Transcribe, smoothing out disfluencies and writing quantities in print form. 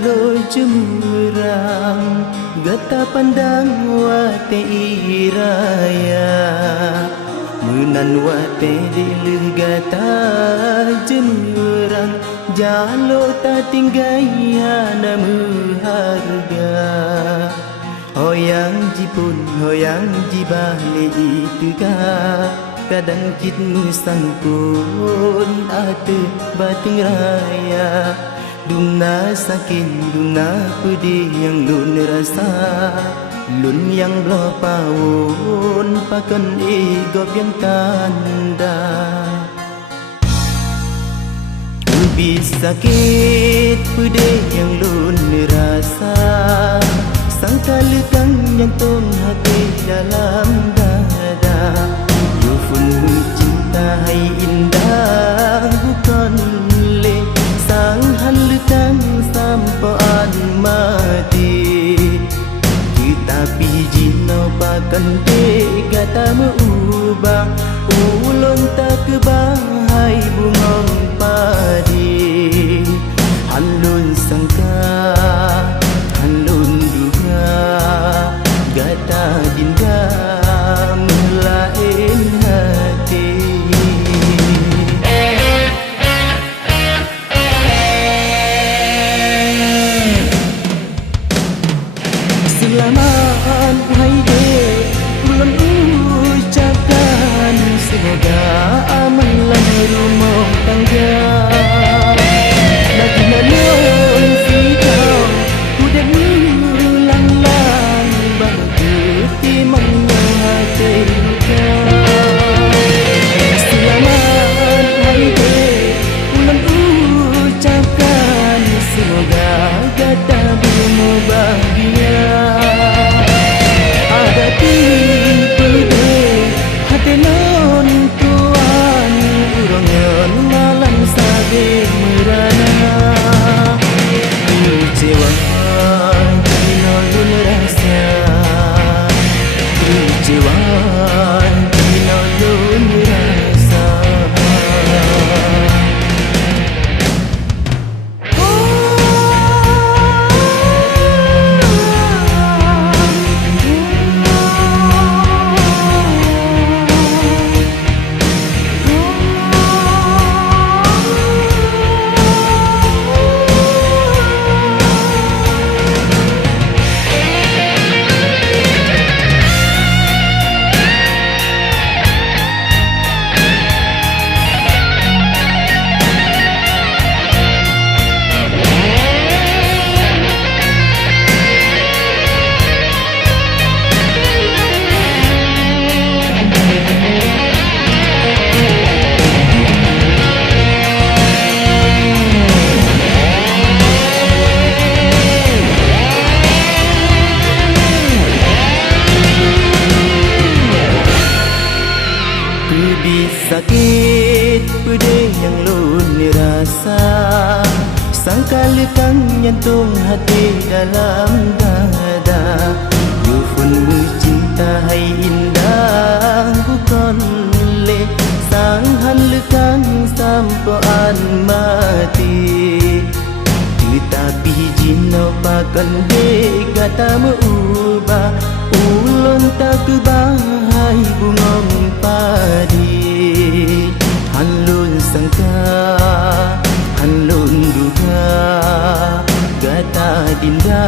jalo jemurang gata pandang wate iraya menan wate dileh gata jemurang jalo ta tinggaya nama harga hoyang jipun hoyang jibale itu ka kadang kitmu sangkun ate bating raya duna sakin duna pedih yang lun rasa lun yang belah pawun pakan igop yang tanda lebih sakit pedih yang lun rasa sangka lekang jantung hati dalam dada yufun cinta hai indah bukan le sang halekang sampaan mati tetapi jinau pakan tega tak mengubah ulun tak kebahai bungong padi halun sangka halun duga gata dinda melain hati selamat wahai dek ulun ucapkan semoga aman lan rumah tangga lagi nalun sikau kuda ulang-lang bangkiti menghati selamat wahai dek ulun ucapkan semoga gata berumur bahagia hadapi pedih hati non tuan urangan malam sabi merana kecewa kina lun rasa kecewa kina lun rasa sakit pedih yang lun rasa sangka lekang jantung hati dalam dada yufun cinta hai indah bukan le sang han lekang sampaan mati tetapi jinau pakan dek kata mengubah ulun tak kebahai bungong padi halun sangka halun duga gata dinda